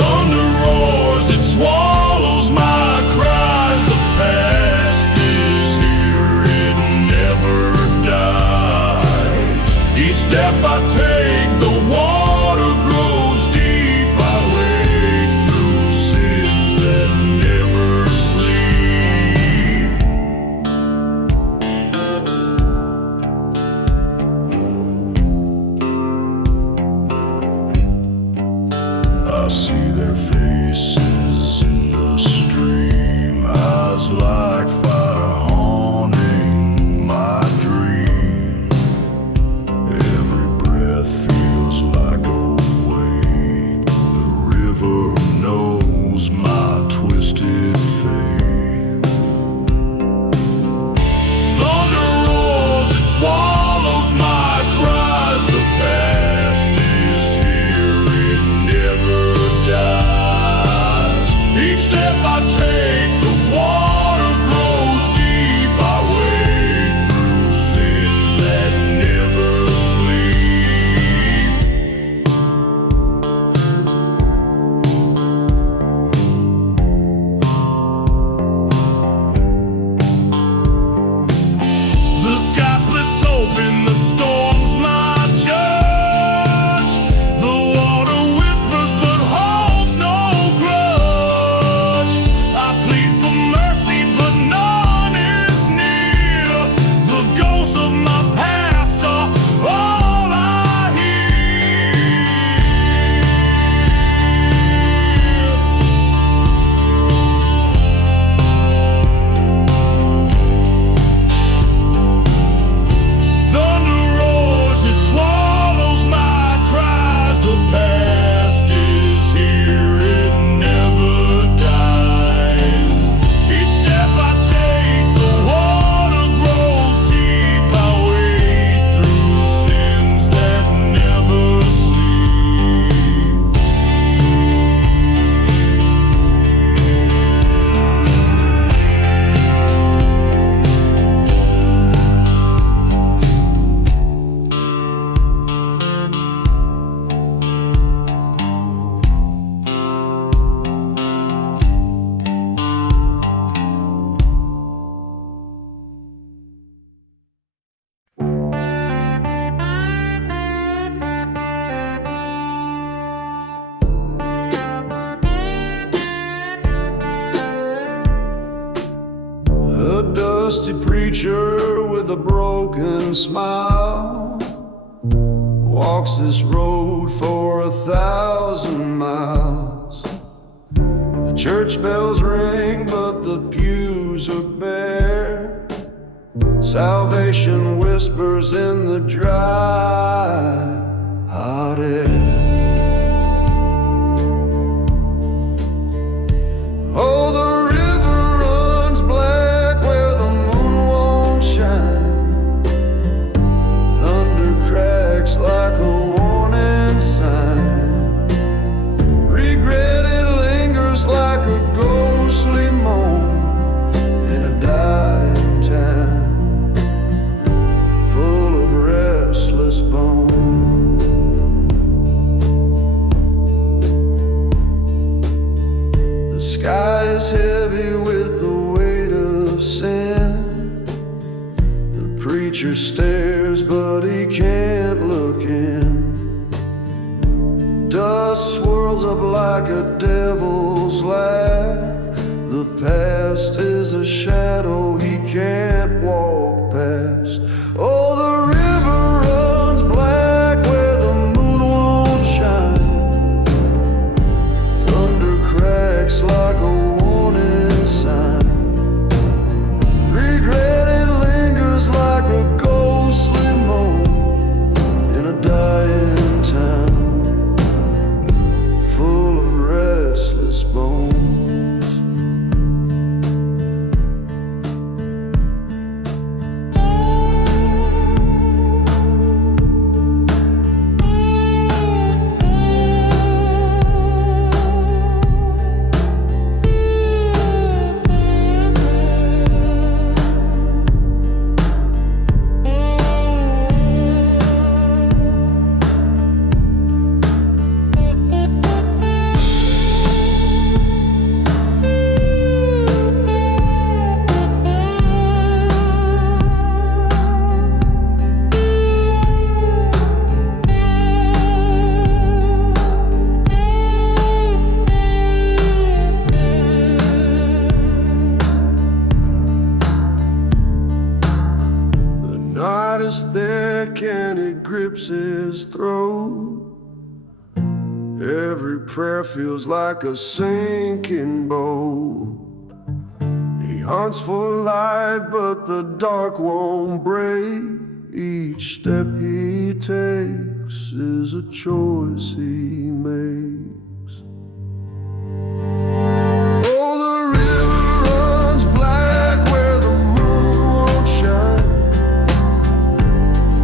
Thunder roars, it swallows my cries. The past is here, it never dies. Each step I take, the water grows deep. I wade through sins that never sleep. I see their faces in the stream, eyes like fire haunting my dream. Every breath feels like a weight. The river knows my twisted fate. Thunder roars, it swallows my cries. The past is here, it never dies. Each step I take, the water grows deep. I wade through sins that never sleep. The sky splits open, the storm's my judge. The water whispers but holds no grudge. I plead for mercy but none is near. The ghosts of my past are all I hear. Thunder roars, it swallows my cries. The past is here, it never dies. Each step I take, the water grows deep. I wade through sins that never sleep. A dusty preacher with a broken smile walks this road for 1,000 miles. The church bells ring, but the pews are bare. Salvation whispers in the dry, hot air. Oh, the river runs black where the moon won't shine. Thunder cracks like a warning sign. Regret it lingers like a ghostly moan in a dying town full of restless bones. The sky is heavy with the weight of sin. The preacher stares, but he can't look in. Dust swirls up like a devil's laugh. The past is a shadow he can't walk past. Oh, the river runs black where the moon won't shine. Thunder cracks like a warning sign. Regret it lingers like a ghostly moan in a dying town full of restless bones. drink and it grips his throat. Every prayer feels like a sinking boat. He hunts for light, but the dark won't break. Each step he takes is a choice he makes. Oh, the river runs black where the moon won't shine.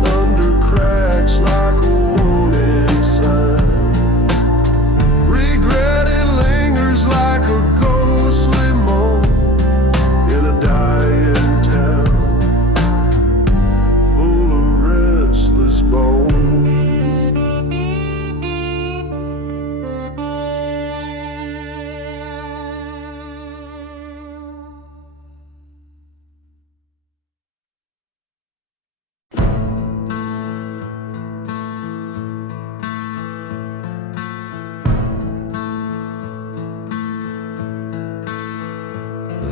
Thunder cracks like a warning sign. Regret it lingers like a ghostly moan in a dying town full of restless bones.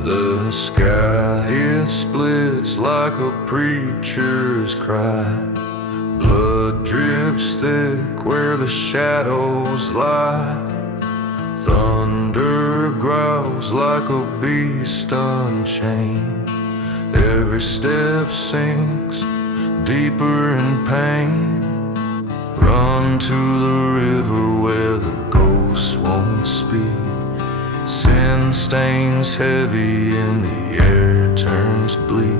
The sky, it splits like a preacher's cry. Blood drips thick where the shadows lie. Thunder growls like a beast unchained. Every step sinks deeper in pain. Run to the river where the ghosts won't speak. Sin stains heavy and the air turns bleak.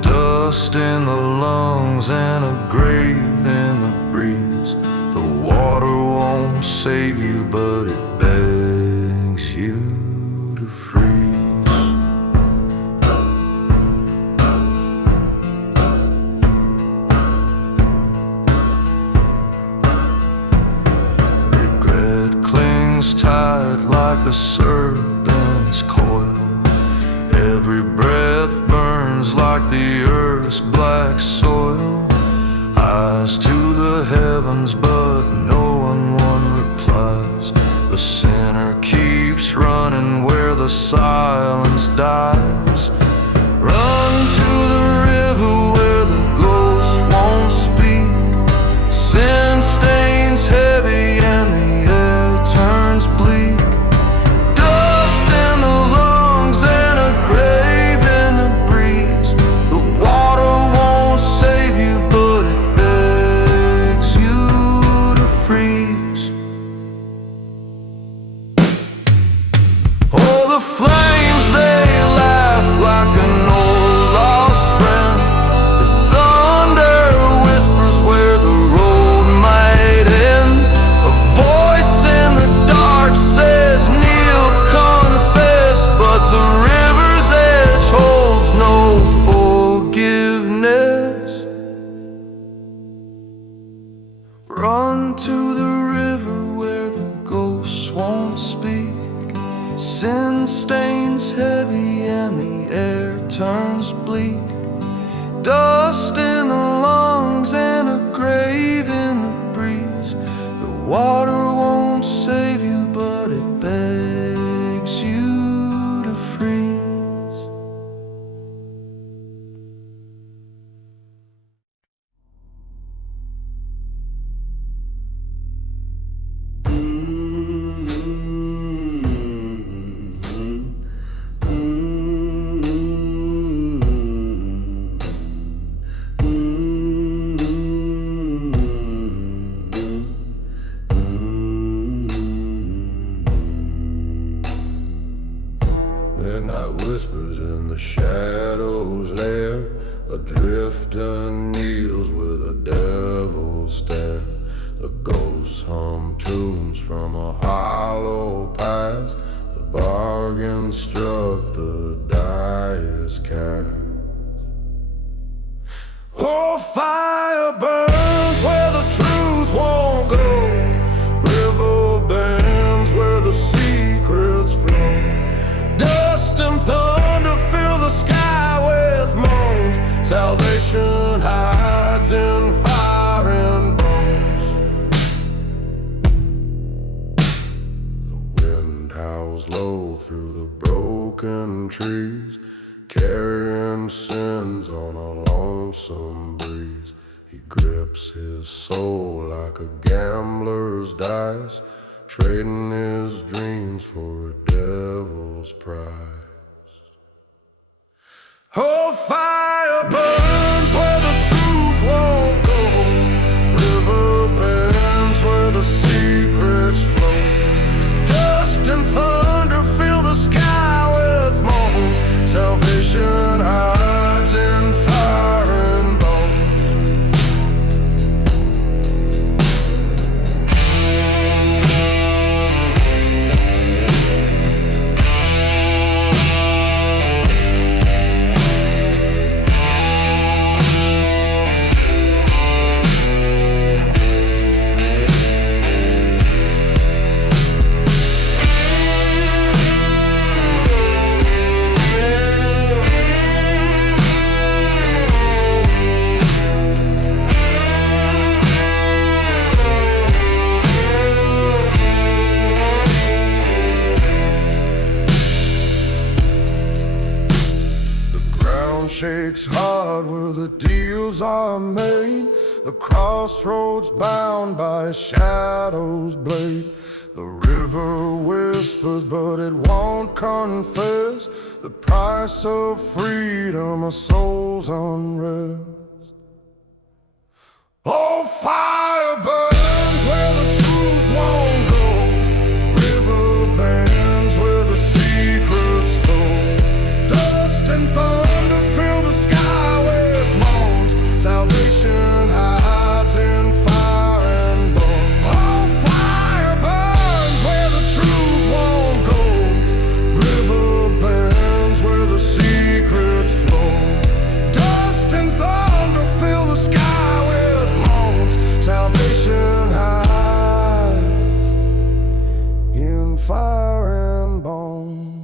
Dust in the lungs and a grave in the breeze. The water won't save you, but it begs you to freeze. Regret clings tight like a serpent's coil. Every breath burns like the earth's black soil. Eyes to the heavens, but no one replies. The sinner keeps running where the silence dies. Run to the river where the ghosts won't speak. Sin stains heavy and the air turns bleak. Dust in the lungs and a grave in the breeze. The water won't save you, but it begs you to freeze. Oh, the flames, they laugh like an old lost friend. The thunder whispers where the road might end. A voice in the dark says, kneel, confess, but the river's edge holds no forgiveness. Run to the river where the ghosts won't speak. Sin stains heavy and the air turns bleak. Dust in the lungs and a grave in the breeze. The water won't save you, but it begs you to freeze. Midnight whispers in the shadows lair. A drifter kneels with a devil's stare. The ghosts hum tunes from a hollow past. The bargain struck, the die is cast. Oh, fire burns where the truth won't go. River bends where the secrets flow. Dust and thunder fill the sky with moans. Salvation hides in fire and bones. The wind howls low through the broken trees, carrying sins on a lonesome breeze. He grips his soul like a gambler's dice, trading his dreams for a devil's prize. Oh, fire burns where the truth won't go. River bends where the secrets flow. Dust and thunder fill the sky with moans. Salvation hides in fire and bones. Shakes hard where the deals are made. The crossroads bound by a shadow's blade. The river whispers but it won't confess the price of freedom, a soul's unrest. Oh, fire burns where the truth won't go. River bends where the secrets flow. Dust and thunder fill the sky with moans. Salvation hides in fire and bones. Oh, fire burns where the truth won't go. River bends where the secrets flow. Dust and thunder fill the sky with moans. Salvation hides in fire and bones.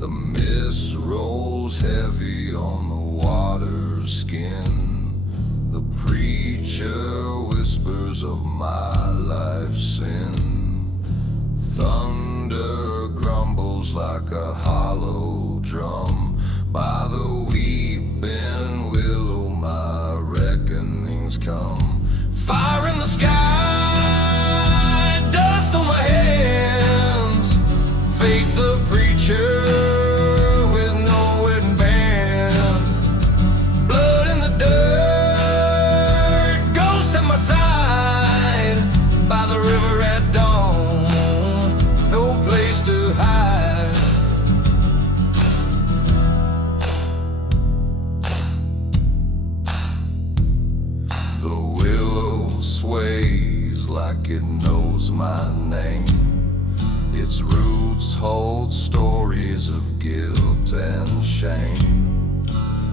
The mist rolls heavy on the water's skin. The preacher whispers of my life's sin. Thunder grumbles like a hollow drum. By the weeping willow my reckoning's come. Fire in the sky, dust on my hands. Fate's a preacher with no wedding band. Blood in the dirt, ghosts at my side. By the river at dawn, no place to hide. The willow sways like it knows my name. Its roots hold stories of guilt and shame.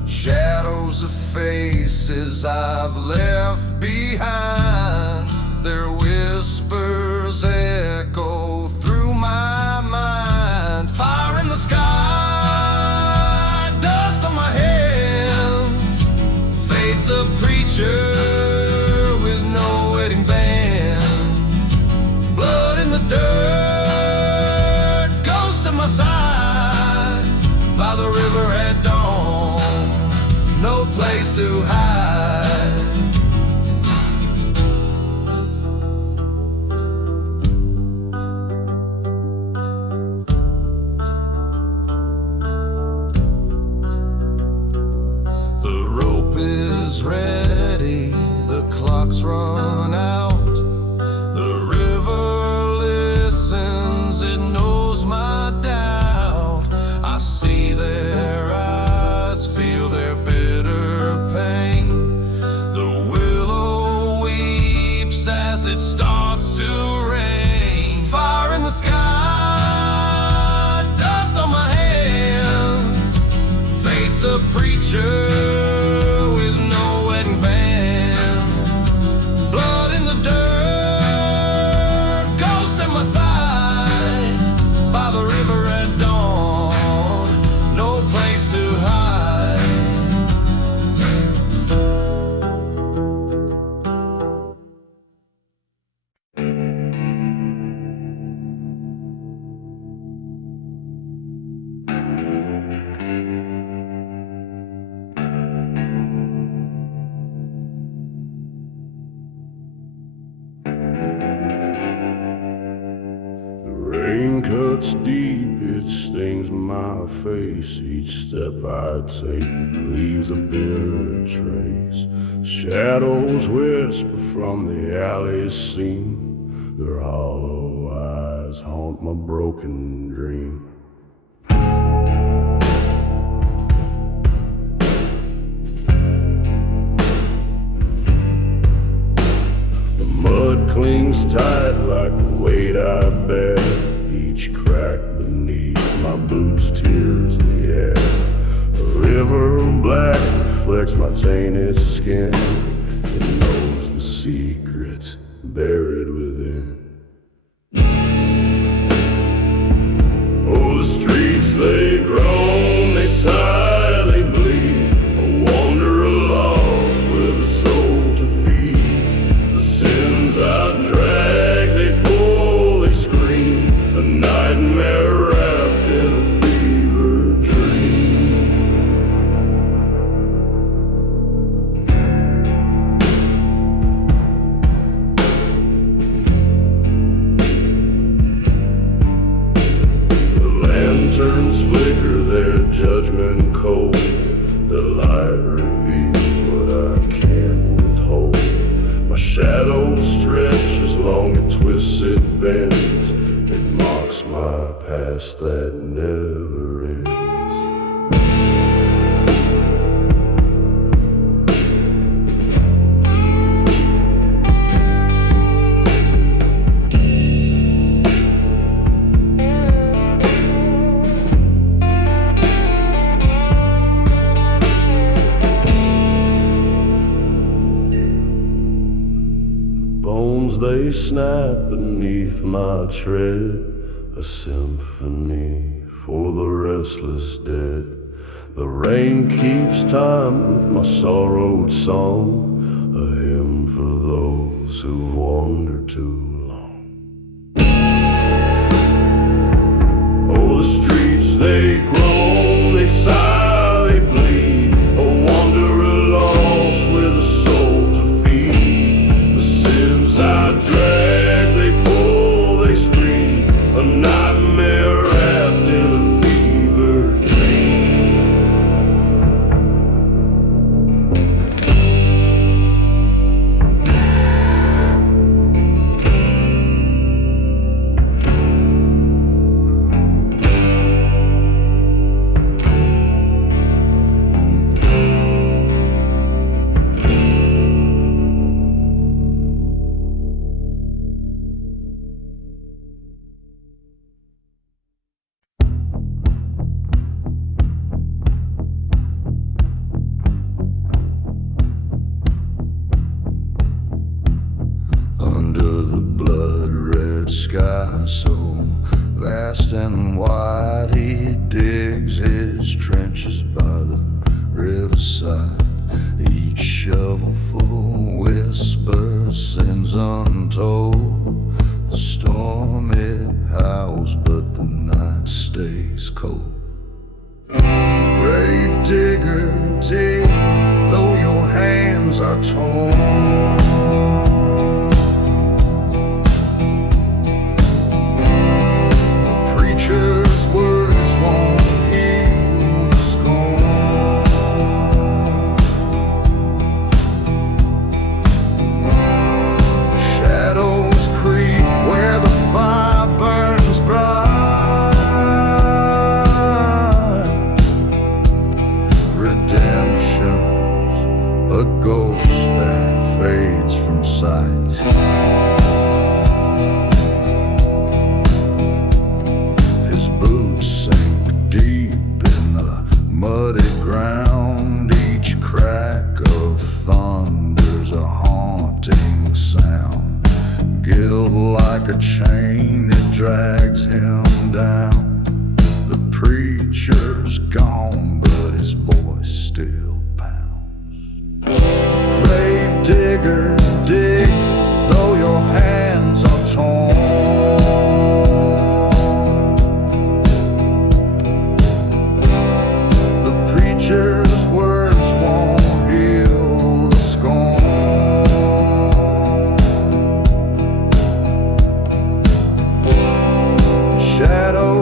Shadows of faces I've left behind. Their whispers echo through my mind. Fire in the sky, dust on my hands. Fate's a preacher with no wedding band. Blood in the dirt, ghosts at my side. By the river at dawn, no place to hide. The rope is ready, the clock's run out. The river listens, it knows my doubt. cuts deep, it stings my face. Each step I take leaves a bitter trace. Shadows whisper from the alley scene. Their hollow eyes haunt my broken dream. The mud clings tight like the weight I bear. Each crack beneath my boots tears the air. The river black reflects my tainted skin. It knows the secrets buried within. Oh, the streets they groan, they sigh, they bleed. A wanderer lost with a soul to feed. The sins I drag, they pull, they scream. A nightmare wrapped in a fever dream. The lanterns flicker their judgment cold. The light reveals what I can't withhold. My shadow stretches long, it twists, it bends. It mocks my past that never ends. Bones they snap beneath my tread, a symphony for the restless dead. The rain keeps time with my sorrowed song, a hymn for those who've wandered too long. Oh, the streets they groan, they sigh, they bleed. A wanderer lost with a soul to feed. The sins I drag, they pull, they scream. A nightmare wrapped in a fever dream. Under the blood-red sky so vast and wide, he digs his trenches by the riverside. Each shovelful whispers sins untold. The storm it howls, but the night stays cold. Grave digger, dig, though your hands are torn. Preacher's words won't heal the scorn. Shadows creep where the fire burns bright. Redemption's a ghost that fades from sight. Muddy ground, each crack of thunder's a haunting sound. Guilt like a chain, it drags him down. The preacher's gone, but his voice still pounds. Grave digger, dig, though your hands are torn. Preacher's words won't heal the scorn. Shadow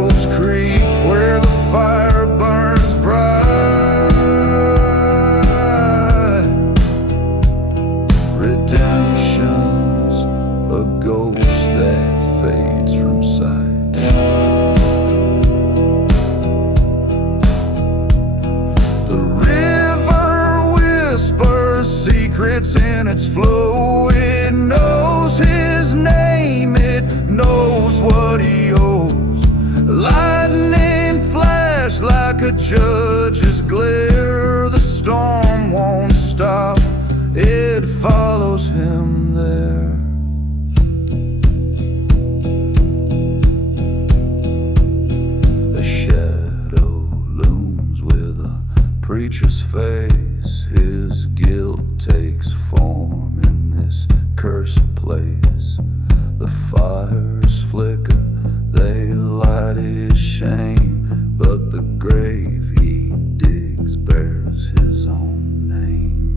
spirits in its flow. It knows his name, it knows what he owes. Lightning flash like a judge's glare. The storm won't stop, it follows him there. A shadow looms with a preacher's face. His guilt takes form in this cursed place. The fires flicker, they light his shame, but the grave he digs bears his own name.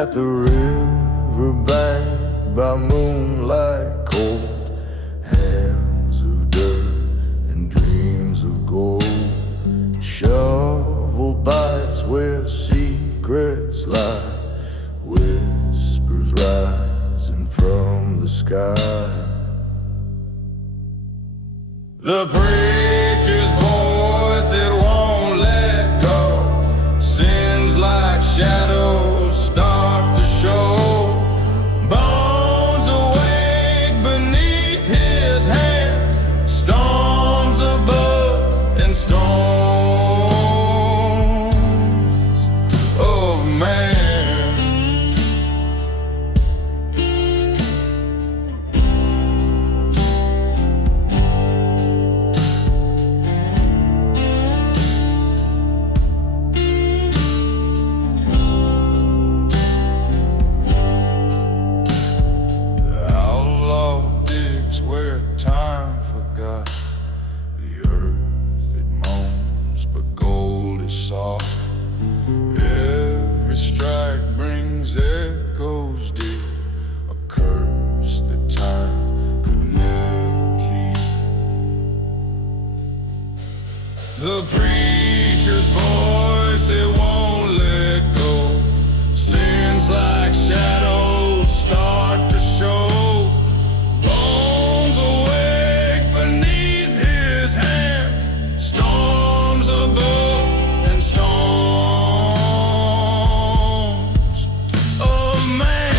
At the riverbank by moonlight cold, hands of dirt and dreams of gold. Shovel bites where secrets lie, whispers rising from the sky. The preacher's voice, it won't let go. Sins like shadows start to show. Bones awake beneath his hand. Storms above and storms of man. Where time forgot the earth, it moans, but gold is soft. Every strike brings echoes dear, a curse that time could never keep. The preacher's voice, it won't let go. Sins like shadows start to show. Storms above and storms of man.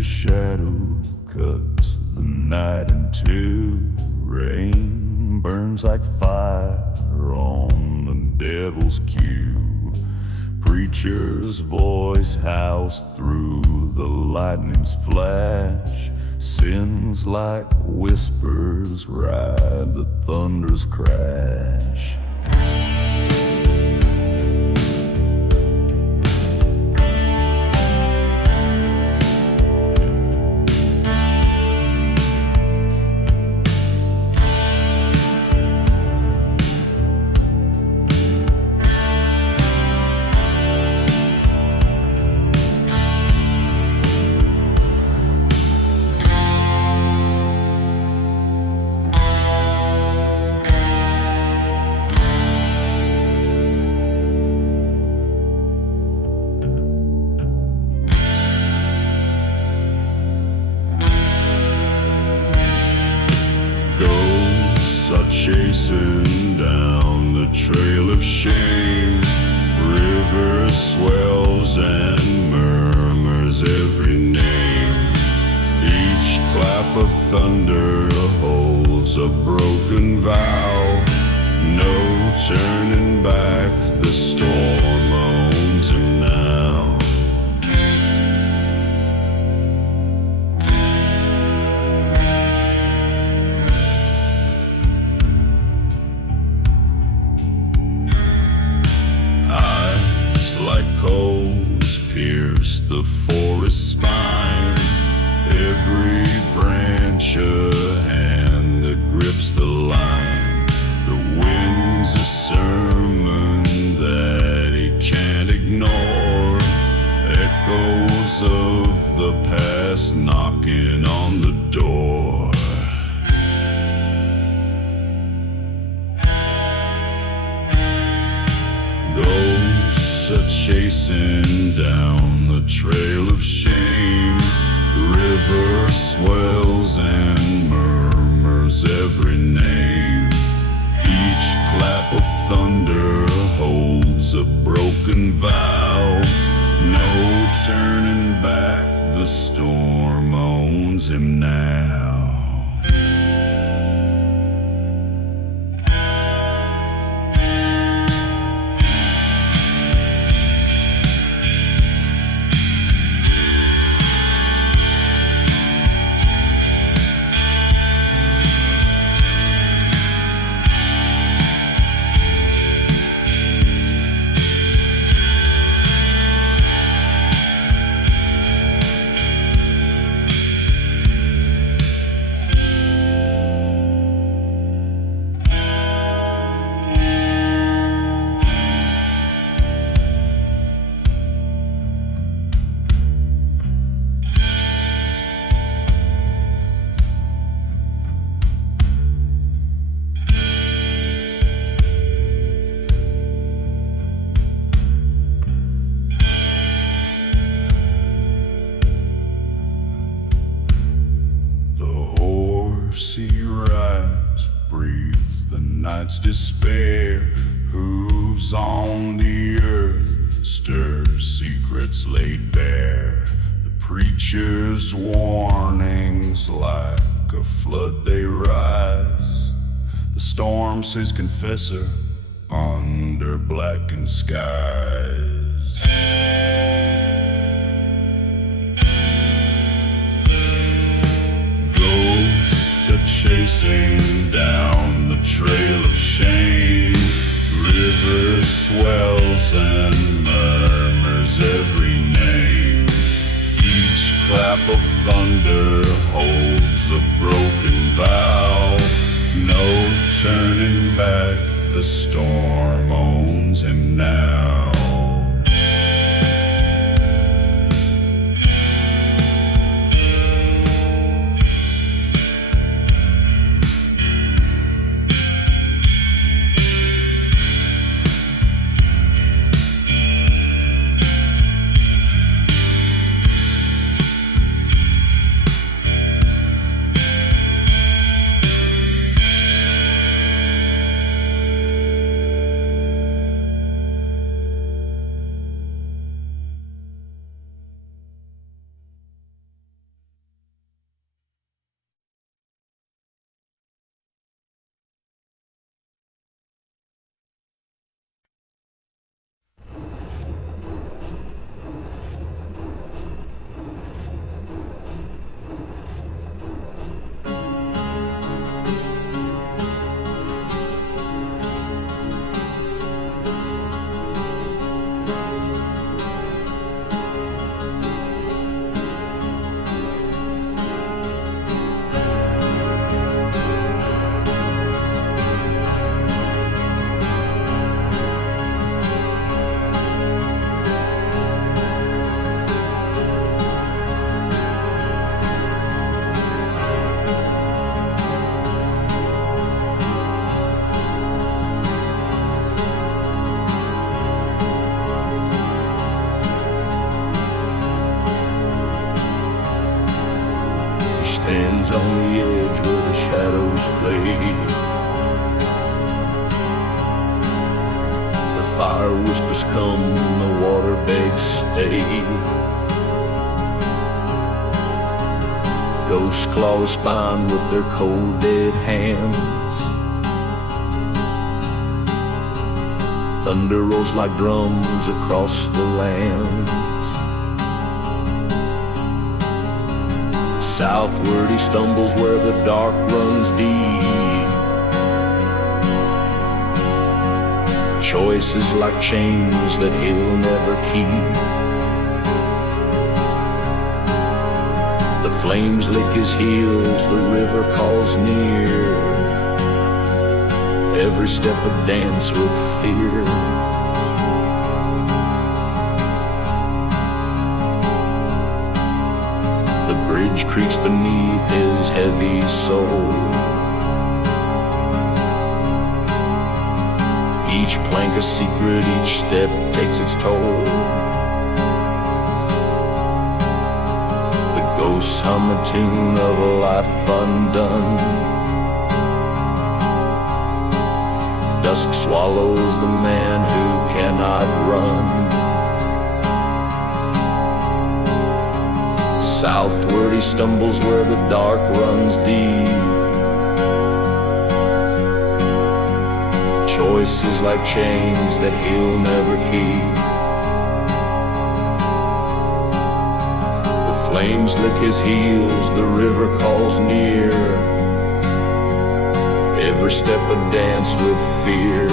Your shadow cuts the night into rain, burns like fire on the devil's cue. Preacher's voice howls through the lightning's flash. Sins like whispers ride the thunder's crash. Ghosts are chasing down the trail of shame. River swells and murmurs every name. Each clap of thunder holds a broken vow. No turning back, the storm owns him now. Like coals pierce the forest spine. Every branch a hand that grips the line. The wind's a sermon that he can't ignore. Echoes of the past knocking on the door. Chasing down the trail of shame. River swells and murmurs every name. Each clap of thunder holds a broken vow. No turning back, the storm owns him now. He rides, breathes the night's despair. Hooves on the earth, stirs secrets laid bare. The preacher's warnings like a flood they rise. The storm's his confessor under blackened skies. Chasing down the trail of shame. River swells and murmurs every name. Each clap of thunder holds a broken vow. No turning back, the storm owns him now. fade. The fire whispers come, the water begs stay. Ghosts claw the spine with their cold dead hands. Thunder rolls like drums across the lands. Southward he stumbles where the dark runs deep. Choices like chains that he'll never keep. The flames lick his heels, the river calls near. Every step a dance with fear. The bridge creaks beneath his heavy soul. Each plank a secret, each step takes its toll. The ghosts hum a tune of a life undone. Dusk swallows the man who cannot run. Southward he stumbles where the dark runs deep. Choices like chains that he'll never keep. The flames lick his heels, the river calls near. Every step a dance with fear.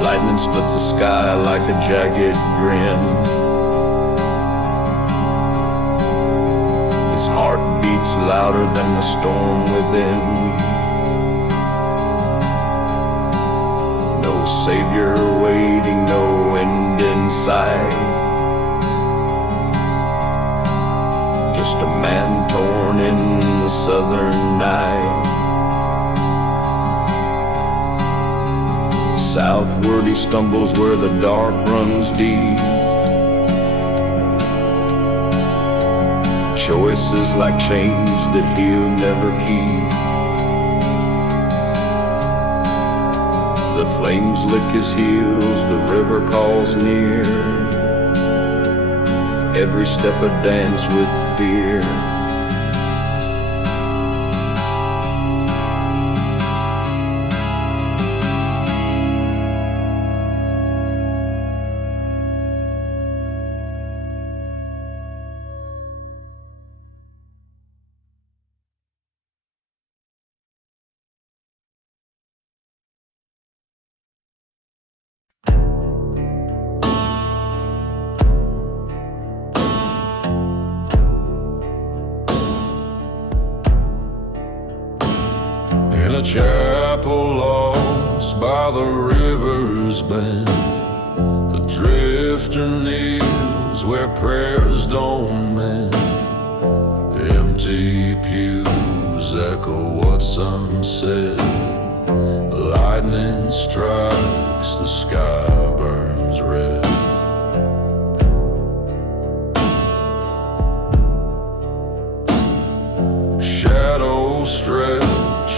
Lightning splits the sky like a jagged grin. His heart beats louder than the storm within. No savior waiting, no end in sight. Just a man torn in the southern night. Southward he stumbles where the dark runs deep. Choices like chains that he'll never keep. The flames lick his heels, the river calls near. Every step a dance with fear. In a chapel lost by the river's bend, a drifter kneels where prayers don't mend. Empty pews echo what's unsaid. Lightning strikes, the sky burns red. Shadows stretch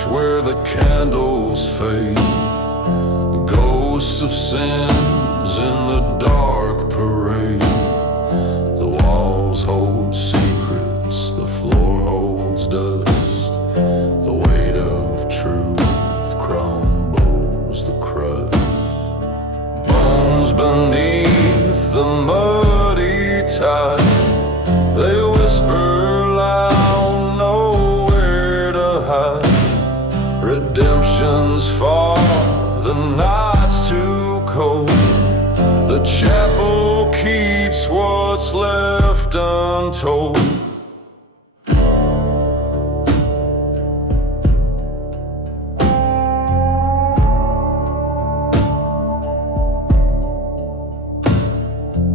where the candles fade. Ghosts of sins in the dark parade. The walls hold secrets, the floor holds dust. The weight of truth crumbles the crust. Bones beneath the muddy tide, they whisper loud, nowhere to hide. Redemption's far, the night's too cold. The chapel keeps what's what's left untold.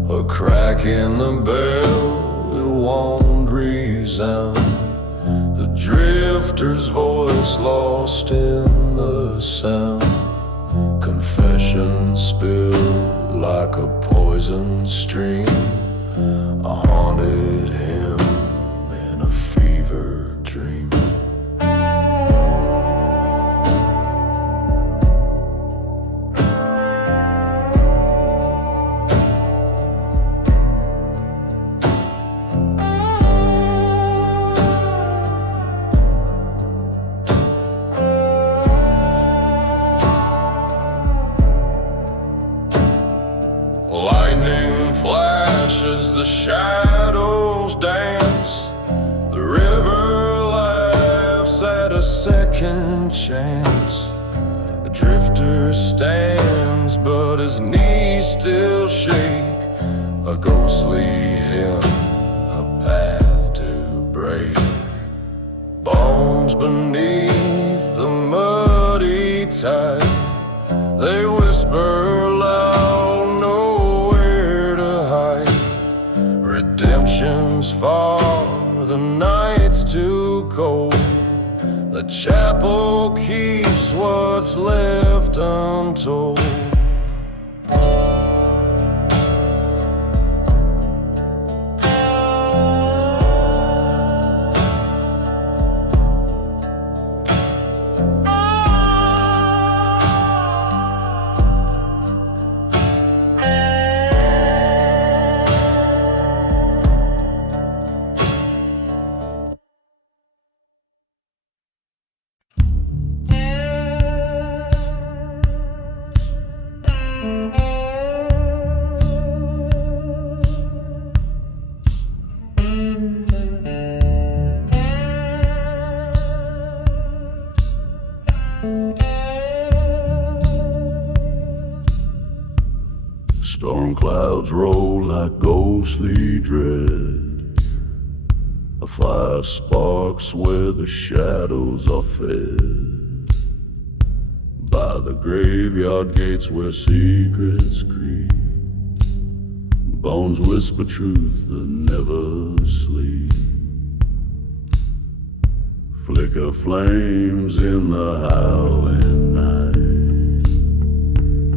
A crack in the bell, it won't resound. The drifter's voice lost in the sound. Confession spilled like a poison stream. I haunted him in a fever dream. Lightning flashes, the shadows dance. The river laughs at a second chance. The drifter stands, but his knees still shake. A ghostly hymn, a path to break. Bones beneath the muddy tide, they whisper loud, nowhere to hide. Redemption's far, the night's too cold. The chapel keeps what's left untold. Storm clouds roll like ghostly dread. A fire sparks where the shadows are fed. By the graveyard gates where secrets creep, bones whisper truth that never sleep. Flicker flames in the howling night.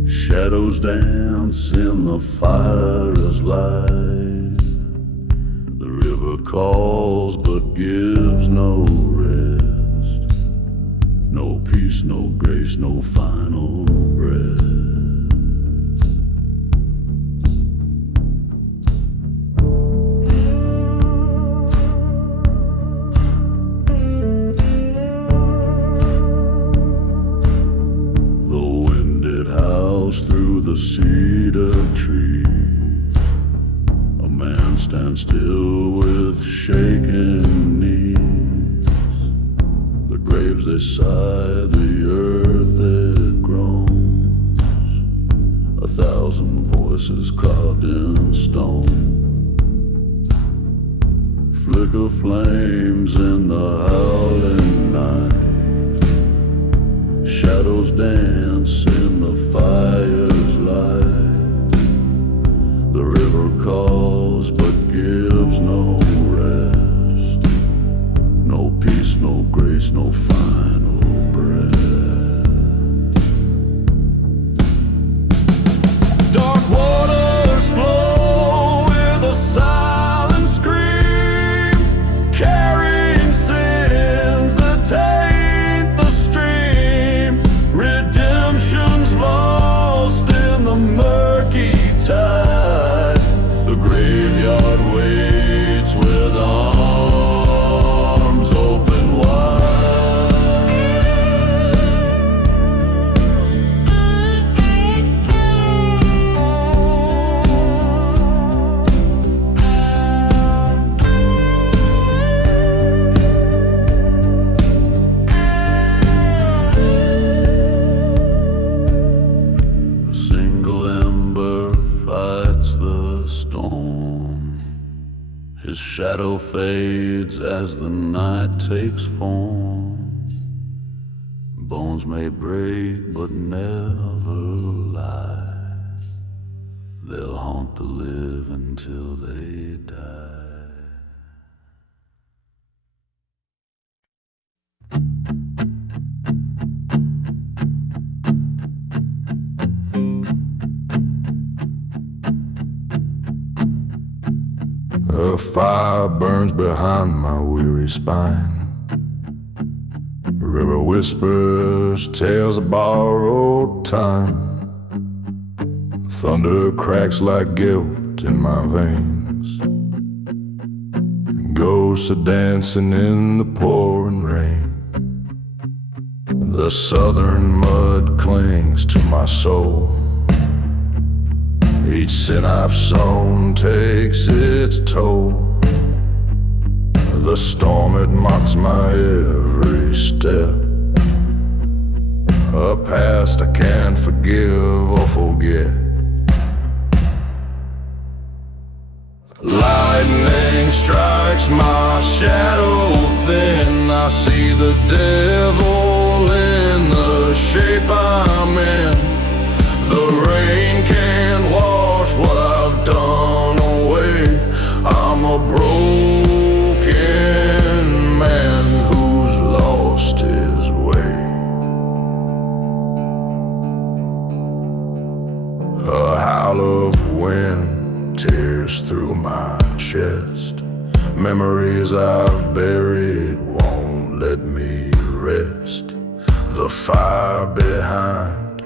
Shadows dance in the fire's light. The river calls but gives no rest. No peace, no grace, no final breath. Through the cedar tree, a man stands still with shaking knees. The graves they sigh, the earth it groans. 1,000 voices carved in stone. Flicker flames in the howling night. Shadows dance in the fire's light. The river calls but gives no rest. No peace, no grace, no final breath. Dark waters flow with a silent scream, carrying sins that taint the stream. Redemption's lost in the murky tide. The graveyard waits with arms open wide. shadow fades as the night takes form. Bones may break but never lie. They'll haunt the living until they die. A fire burns behind my weary spine. River whispers tales of borrowed time. Thunder cracks like guilt in my veins. Ghosts are dancing in the pouring rain. The southern mud clings to my soul. Each sin I've sown takes its toll. The storm, it mocks my every step. A past I can't forgive or forget. Lightning strikes my shadow thin. I see the devil in the shape I'm in. The rain can't wash what I've done away. I'm a broken man who's lost his way. A howl of wind tears through my chest. Memories I've buried won't let me rest. The fire behind,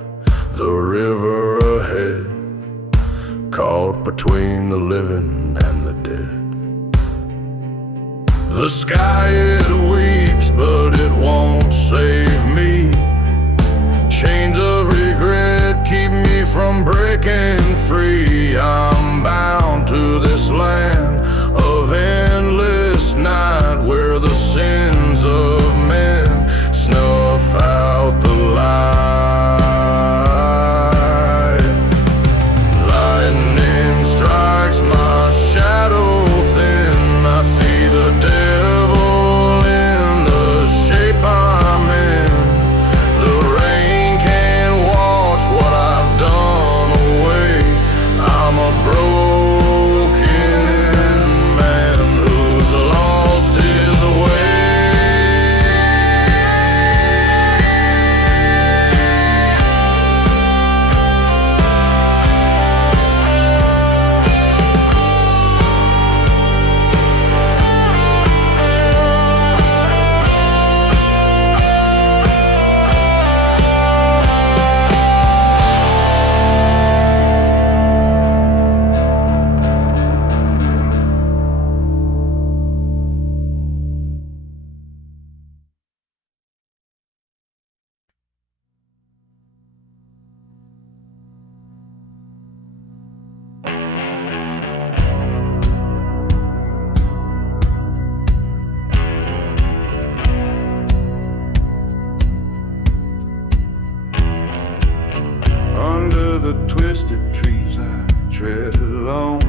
the river ahead, caught between the living and the dead. The sky, it weeps, but it won't save me. Chains of regret keep me from breaking free. I'm bound to this land of endless night, where the sins of men snuff out the light. The twisted trees I tread along.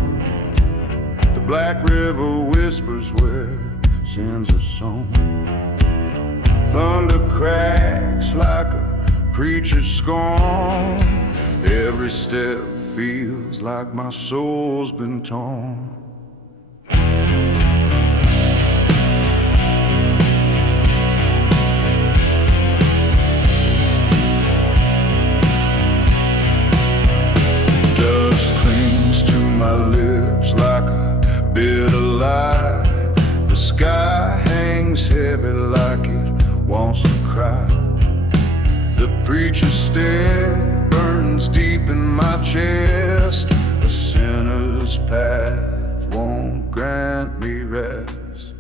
The black river whispers where sins are sown. Thunder cracks like a preacher's scorn. Every step feels like my soul's been torn. Dust clings to my lips like a bitter lie. The sky hangs heavy like it wants to cry. The preacher's stare burns deep in my chest. A sinner's path won't grant me rest.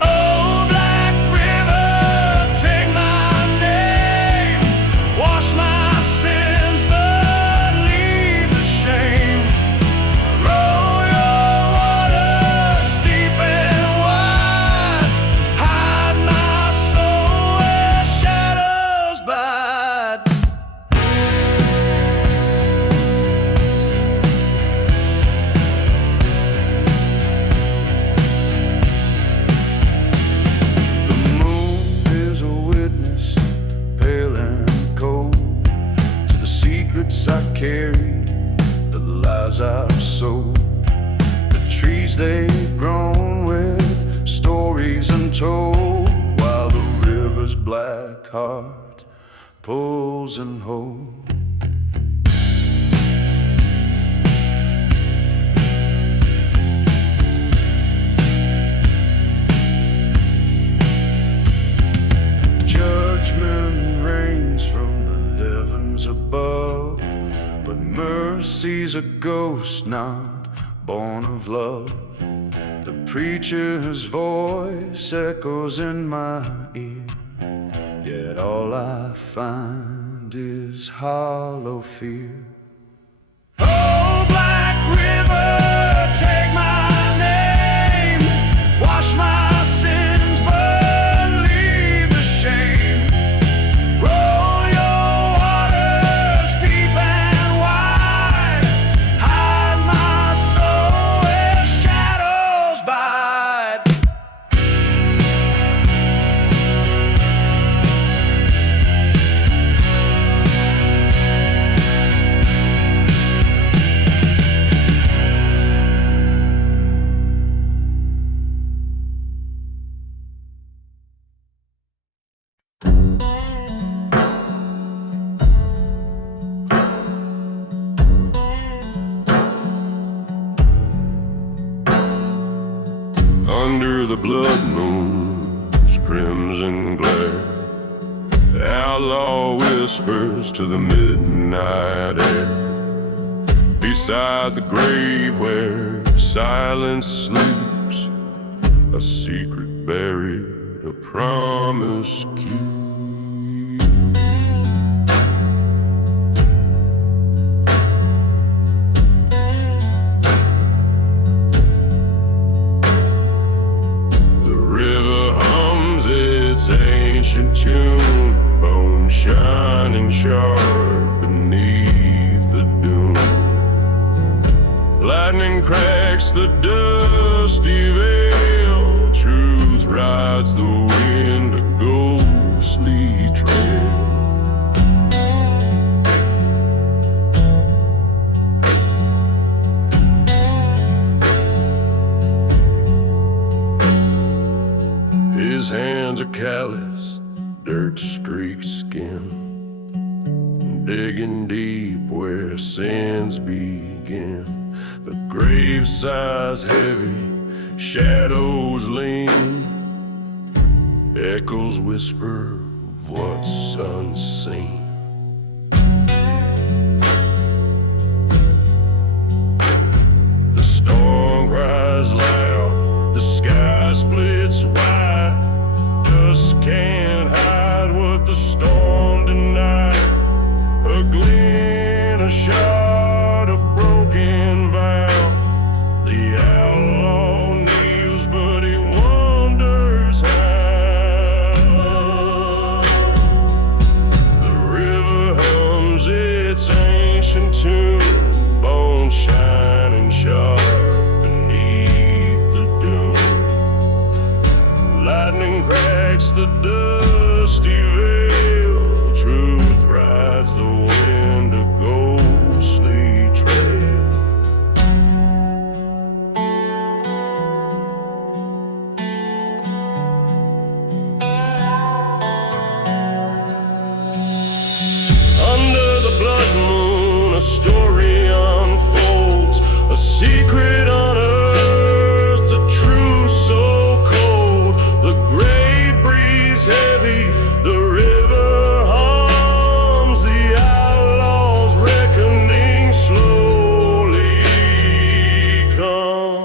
Oh, black river, take my name. Wash my sins, but leave the shame. Roll your waters deep and wide. Hide my soul where shadows bide. carried the lies I've sold. The trees they've grown with stories untold, while the river's black heart pulls and holds. Judgment reigns from the heavens above, but mercy's a ghost not born of love. The preacher's voice echoes in my ear, yet all I find is hollow fear. Oh, Black River, take my name, wash my sins, but leave the shame. Roll your waters deep and wide, hide my soul where shadows bide. Under the blood moon's crimson glare, the outlaw whispers to the midnight air. Beside the grave where silence sleeps, a secret buried, a promise keeps. Ancient tune, bone shining sharp beneath the dune. Lightning cracks the dusty veil, truth rides the wind, a ghostly trail. His hands are calloused, dirt-streaked skin, digging deep where sins begin. The grave sighs heavy, shadows lean, echoes whisper of what's unseen. The storm cries loud, the sky splits wide. Dust can't hide what the storm denied. A glint, a shot, a broken vow. The outlaw kneels, but he wonders how. The river hums its ancient tune, bone shining sharp beneath the dune. Lightning cracks the dusty veil, truth rides the wind, a ghostly trail. Under the blood moon, a story unfolds, a secret unearthed, a truth so cold. The great breeze heavy, the river hums, the outlaw's reckoning slowly comes.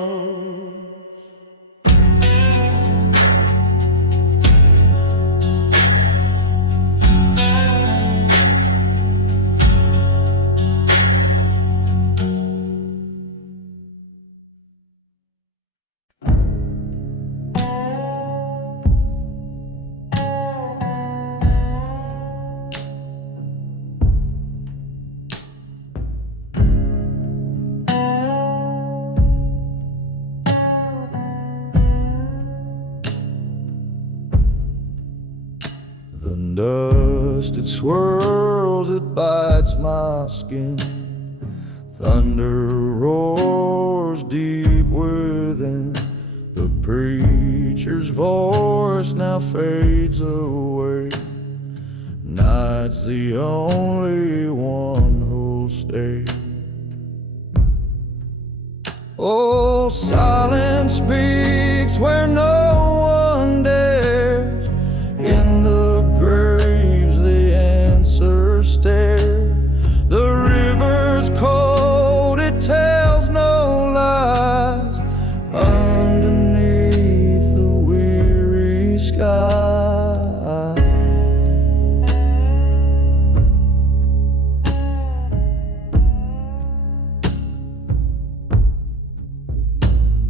The dust, it swirls, it bites my skin. Thunder roars deep within. The preacher's voice now fades away. Night's the only one who'll stay. Oh, silence speaks where no one dares. In the graves the answers stare. The river's cold, it tells no lies. Underneath the weary sky,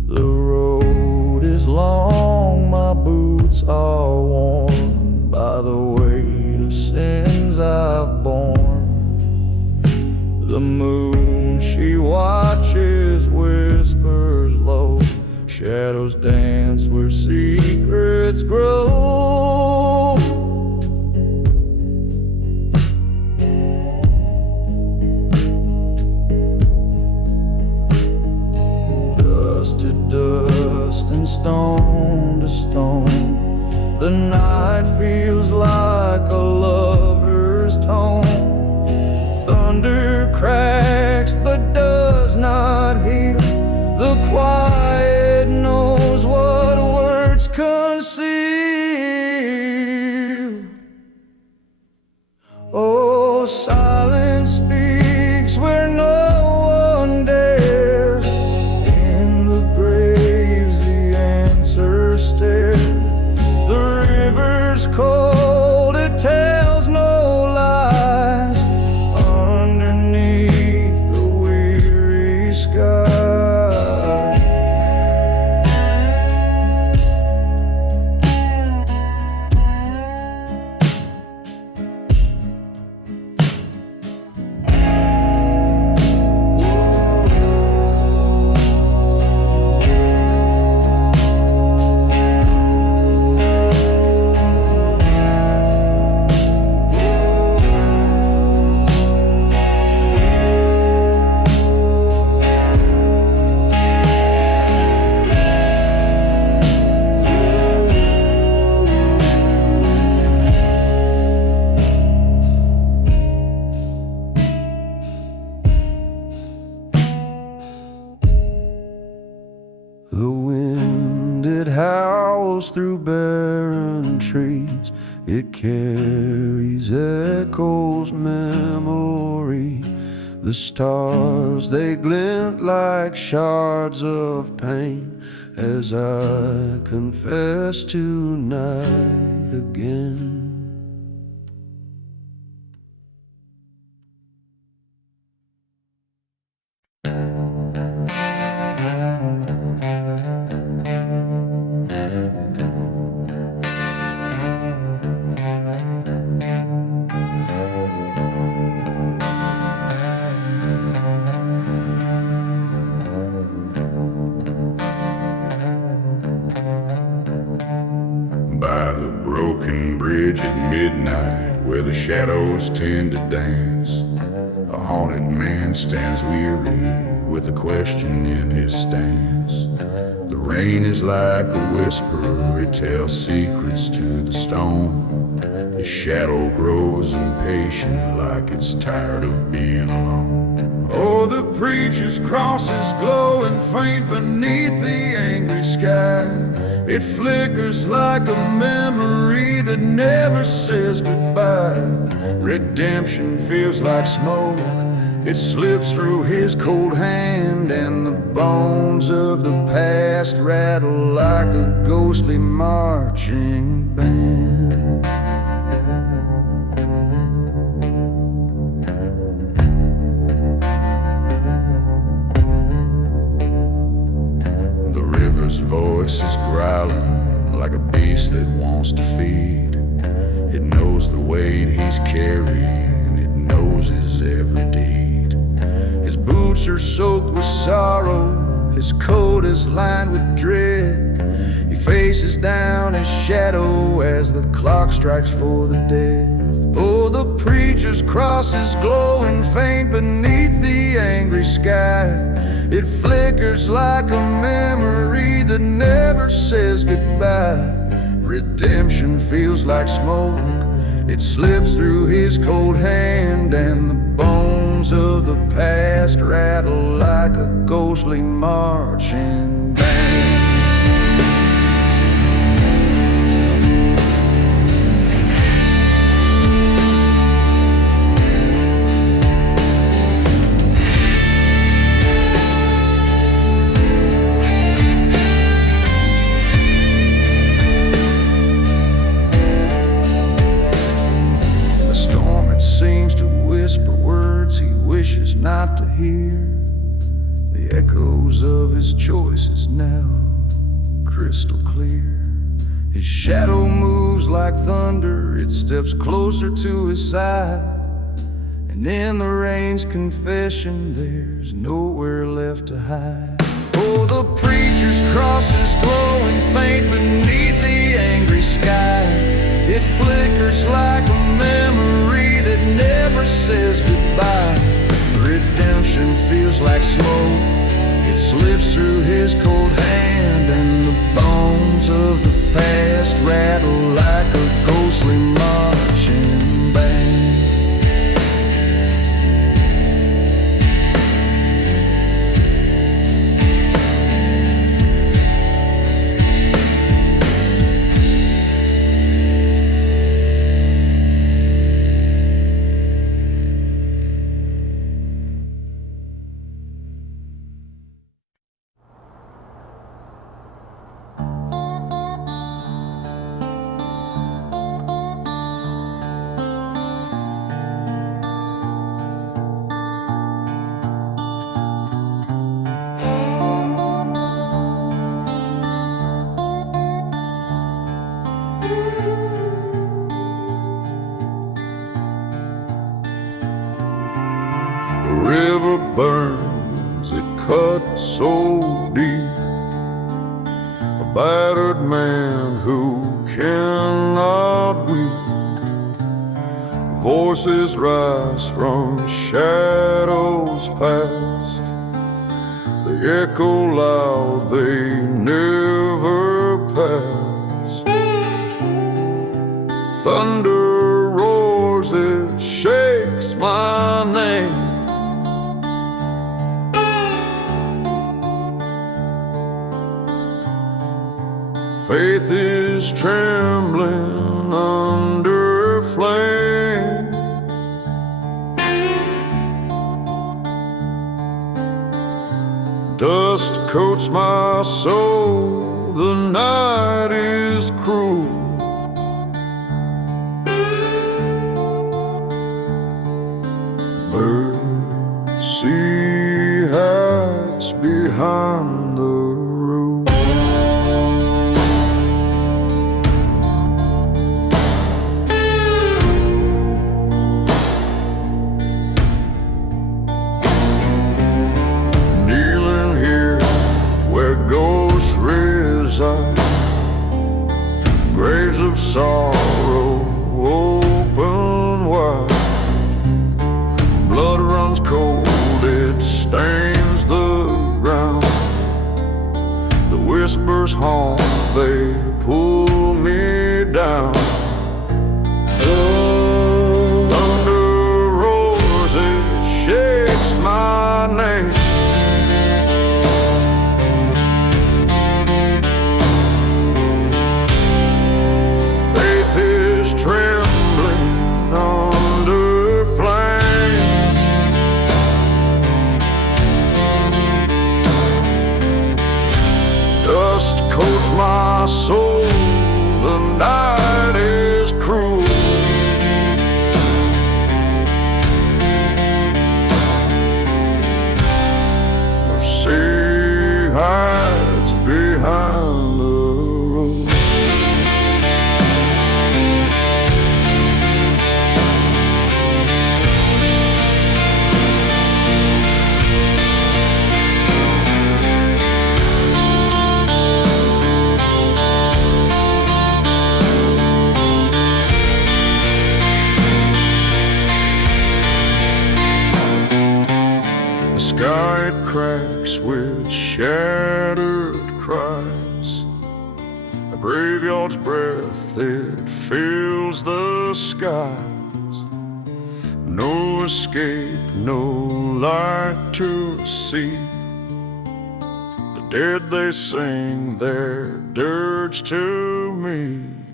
the road is long, my boots are worn by the weight of sins I've borne. The moon, she watches, whispers low. Shadows dance where secrets grow. Dust to dust and stone to stone, the night feels like a lover's tone. Thunder cracks but does not heal. The quiet knows what words conceal. Oh, silence speaks where no one dares. In the graves the answers stare. The river's cold, it tells no lies. Underneath the weary sky, the wind, it howls through barren trees. It carries echoes, memory. The stars, they glint like shards of pain as I confess tonight again. By the broken bridge at midnight, where the shadows tend to dance, a haunted man stands weary with a question in his stance. The rain is like a whisper, it tells secrets to the stone. His shadow grows impatient like it's tired of being alone. Oh, the preacher's cross is glowing faint beneath the angry sky. It flickers like a memory that never says goodbye. Redemption feels like smoke, it slips through his cold hand, and the bones of the past rattle like a ghostly marching band. The river's voice is growling like a beast that wants to feed. It knows the weight he's carrying, it knows his every deed. His boots are soaked with sorrow, his coat is lined with dread. He faces down his shadow as the clock strikes for the dead. Oh, the preacher's cross is glowing faint beneath the the angry sky. It flickers like a memory that never says goodbye. Redemption feels like smoke. It slips through his cold hand, and the bones of the past rattle like a ghostly marching band. Not to hear the echoes of his choices now crystal clear. His shadow moves like thunder, it steps closer to his side, and in the rain's confession there's nowhere left to hide. Oh, the preacher's cross is glowing faint beneath the angry sky. It flickers like a memory that never says goodbye. Redemption feels like smoke. It slips through his cold hand, and the bones of the past rattle like a ghostly marching band. The river burns, it cuts so deep. A battered man who cannot weep. Voices rise from shadows past. They echo loud, they never pass. Thunder roars, it shakes my name. Faith is trembling under flame. Dust coats my soul, the night is cruel. Mercy hides behind the roof. Kneeling here where ghosts reside, graves of sorrow open wide. Blood runs cold, it stains the ground. cracks with shattered cries. A graveyard's breath, it fills the skies. No escape, no light to see. The dead, they sing their dirge to me.